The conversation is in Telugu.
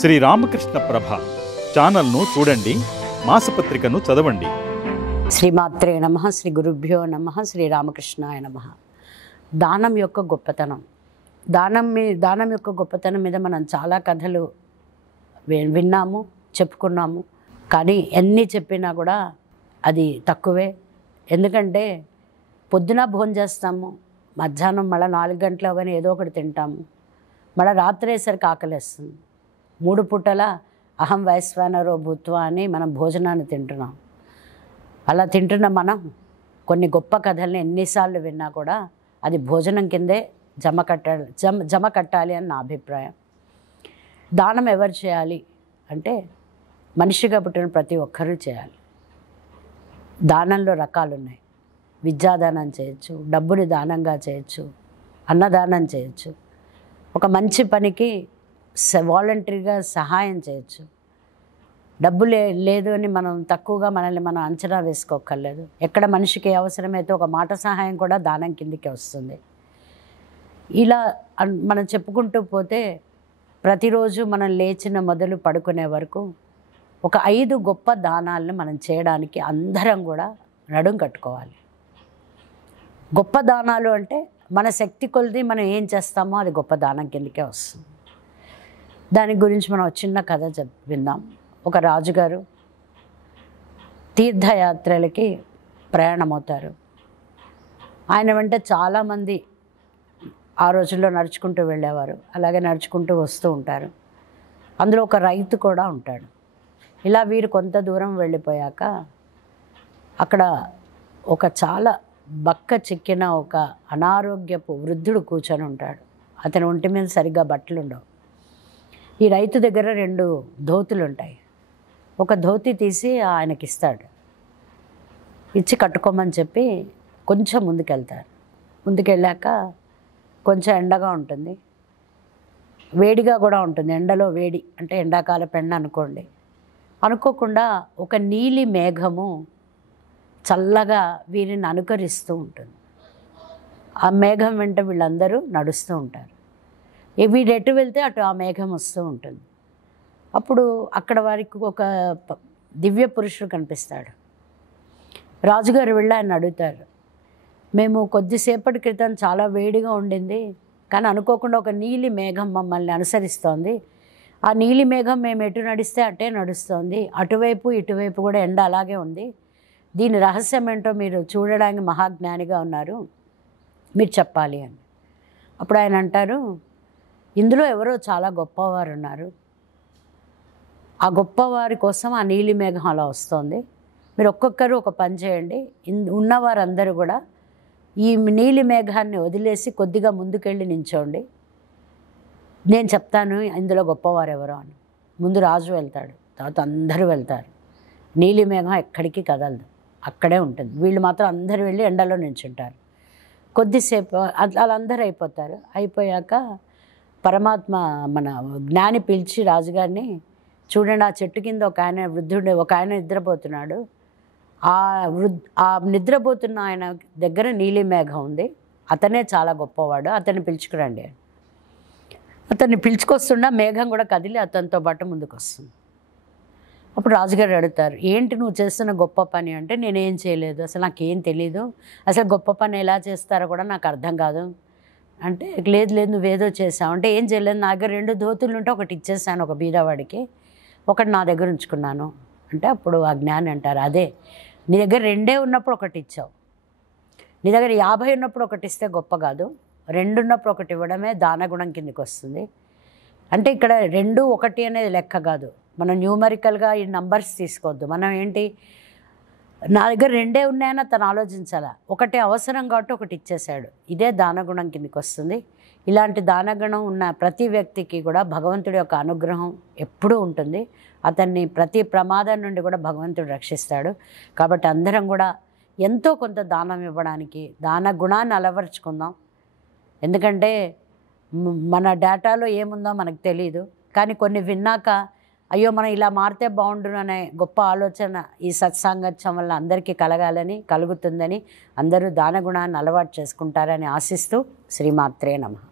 శ్రీ రామకృష్ణ ప్రభ ఛానల్ను చూడండి, మాసపత్రికను చదవండి. శ్రీమాత్రే నమః, శ్రీ గురుభ్యో నమః, శ్రీ రామకృష్ణాయ నమః. దానం యొక్క గొప్పతనం. దానం యొక్క గొప్పతనం మీద మనం చాలా కథలు విన్నాము, చెప్పుకున్నాము. కానీ ఎన్ని చెప్పినా కూడా అది తక్కువే. ఎందుకంటే పొద్దున భోజనం చేస్తాము, మధ్యాహ్నం మళ్ళీ 4 గంటలు కానీ ఏదో ఒకటి తింటాము, మళ్ళీ రాత్రి అయ్యేసరికి ఆకలేస్తుంది. 3 పూటల అహం వైశ్వానరో భూత్వా అని మనం భోజనాన్ని తింటున్నాం. అలా తింటున్న మనం కొన్ని గొప్ప కథల్ని ఎన్నిసార్లు విన్నా కూడా అది భోజనం కిందే జమ కట్టాలి అని నా అభిప్రాయం. దానం ఎవరు చేయాలి అంటే మనిషిగా పుట్టిన ప్రతి ఒక్కరూ చేయాలి. దానంలో రకాలు ఉన్నాయి. విద్యాదానం చేయొచ్చు, డబ్బుని దానంగా చేయొచ్చు, అన్నదానం చేయొచ్చు, ఒక మంచి పనికి వాలంటరీగా సహాయం చేయొచ్చు. డబ్బు లేదు అని మనం తక్కువగా మనల్ని మనం అంచనా వేసుకోక్కర్లేదు. ఎక్కడ మనిషికి అవసరమైతే ఒక మాట సహాయం కూడా దానం కిందికి వస్తుంది. ఇలా మనం చెప్పుకుంటూ పోతే ప్రతిరోజు మనం లేచిన మొదలు పడుకునే వరకు ఒక 5 గొప్ప దానాలను మనం చేయడానికి అందరం కూడా నడుం కట్టుకోవాలి. గొప్ప దానాలు అంటే మన శక్తి కొలిది మనం ఏం చేస్తామో అది గొప్ప దానం కిందకే వస్తుంది. దాని గురించి మనం చిన్న కథ విందాం. ఒక రాజుగారు తీర్థయాత్రలకి ప్రయాణమవుతారు. ఆయన వెంట చాలామంది ఆ రోజుల్లో నడుచుకుంటూ వెళ్ళేవారు, అలాగే నడుచుకుంటూ వస్తూ ఉంటారు. అందులో ఒక రైతు కూడా ఉంటాడు. ఇలా వీరు కొంత దూరం వెళ్ళిపోయాక అక్కడ ఒక చాలా బక్క చిక్కిన ఒక అనారోగ్యపు వృద్ధుడు కూర్చొని ఉంటాడు. అతని ఒంటి మీద సరిగ్గా బట్టలు ఉండవు. ఈ రైతు దగ్గర 2 ధోతులు ఉంటాయి. ఒక ధోతి తీసి ఆయనకి ఇస్తాడు. ఇచ్చి కట్టుకోమని చెప్పి కొంచెం ముందుకెళ్తారు. ముందుకెళ్ళాక కొంచెం ఎండగా ఉంటుంది, వేడిగా కూడా ఉంటుంది. ఎండలో వేడి అంటే ఎండాకాలపు ఎండ అనుకోండి. అనుకోకుండా ఒక నీలి మేఘము చల్లగా వీరిని అనుకరిస్తూ ఉంటుంది. ఆ మేఘం వెంట వీళ్ళందరూ నడుస్తూ ఉంటారు. వీడు ఎటు వెళ్తే అటు ఆ మేఘం వస్తూ ఉంటుంది. అప్పుడు అక్కడ వారికి ఒక దివ్య పురుషుడు కనిపిస్తాడు. రాజుగారు వెళ్ళి ఆయన అడుగుతారు, మేము కొద్దిసేపటి క్రితం చాలా వేడిగా ఉండింది, కానీ అనుకోకుండా ఒక నీలి మేఘం మమ్మల్ని అనుసరిస్తోంది. ఆ నీలి మేఘం మేము ఎటు నడిస్తే అటే నడుస్తోంది. అటువైపు ఇటువైపు కూడా ఎండ అలాగే ఉంది. దీని రహస్యం ఏంటో మీరు చూడడానికి మహాజ్ఞానిగా ఉన్నారు, మీరు చెప్పాలి అని. అప్పుడు ఆయన అంటారు, ఇందులో ఎవరో చాలా గొప్పవారు ఉన్నారు. ఆ గొప్పవారి కోసం ఆ నీలి మేఘం అలా వస్తుంది. మీరు ఒక్కొక్కరు ఒక పని చేయండి. ఉన్నవారందరూ కూడా ఈ నీలి మేఘాన్ని వదిలేసి కొద్దిగా ముందుకెళ్ళి నించోండి, నేను చెప్తాను ఇందులో గొప్పవారు ఎవరో అని. ముందు రాజు వెళ్తాడు, తర్వాత అందరూ వెళ్తారు. నీలి మేఘం ఎక్కడికి కదలదు, అక్కడే ఉంటుంది. వీళ్ళు మాత్రం అందరూ వెళ్ళి ఎండలో నించుంటారు. కొద్దిసేపు వాళ్ళందరూ అయిపోతారు. అయిపోయాక పరమాత్మ మన జ్ఞాని పిలిచి రాజుగారిని, చూడండి ఆ చెట్టు కింద ఒక ఆయన నిద్రపోతున్నాడు. ఆ నిద్రపోతున్న ఆయన దగ్గర నీలి మేఘం ఉంది, అతనే చాలా గొప్పవాడు, అతన్ని పిలుచుకురండి. అతన్ని పిలుచుకొస్తున్నా మేఘం కూడా కదిలి అతనితో పాటు ముందుకు వస్తుంది. అప్పుడు రాజుగారు అడుగుతారు, ఏంటి నువ్వు చేస్తున్న గొప్ప పని అంటే, నేనేం చేయలేదు, అసలు నాకేం తెలీదు, అసలు గొప్ప పని ఎలా చేస్తారో కూడా నాకు అర్థం కాదు అంటే, లేదు నువ్వేదో చేసావు అంటే, ఏం చేయలేదు, నా దగ్గర 2 ధోతులు ఉంటే ఒకటి ఇచ్చేసాను ఒక బీదవాడికి, ఒకటి నా దగ్గర ఉంచుకున్నాను అంటే. అప్పుడు ఆ జ్ఞాని అంటారు, అదే నీ దగ్గర 2 ఉన్నప్పుడు ఒకటి ఇచ్చావు, నీ దగ్గర 50 ఉన్నప్పుడు ఒకటి ఇస్తే గొప్ప కాదు, 2 ఉన్నప్పుడు ఒకటి ఇవ్వడమే దానగుణం కిందకి వస్తుంది. అంటే ఇక్కడ 2, 1 అనేది లెక్క కాదు. మనం న్యూమరికల్గా ఈ నంబర్స్ తీసుకోవద్దు. మనం ఏంటి, నా దగ్గర 2 ఉన్నాయని తను ఆలోచించాలా, ఒకటి అవసరం కాబట్టి ఒకటి ఇచ్చేశాడు, ఇదే దానగుణం కిందకి వస్తుంది. ఇలాంటి దానగుణం ఉన్న ప్రతి వ్యక్తికి కూడా భగవంతుడి యొక్క అనుగ్రహం ఎప్పుడూ ఉంటుంది. అతన్ని ప్రతి ప్రమాదం నుండి కూడా భగవంతుడు రక్షిస్తాడు. కాబట్టి అందరం కూడా ఎంతో కొంత దానం ఇవ్వడానికి దాన గుణాన్ని అలవర్చుకుందాం. ఎందుకంటే మన డేటాలో ఏముందో మనకు తెలియదు, కానీ కొన్ని విన్నాక అయ్యో మనం ఇలా మారితే బాగుండును అనే గొప్ప ఆలోచన ఈ సత్సాంగత్యం వల్ల అందరికీ కలుగుతుందని, అందరూ దానగుణాన్ని అలవాటు చేసుకుంటారని ఆశిస్తూ శ్రీమాత్రే నమః.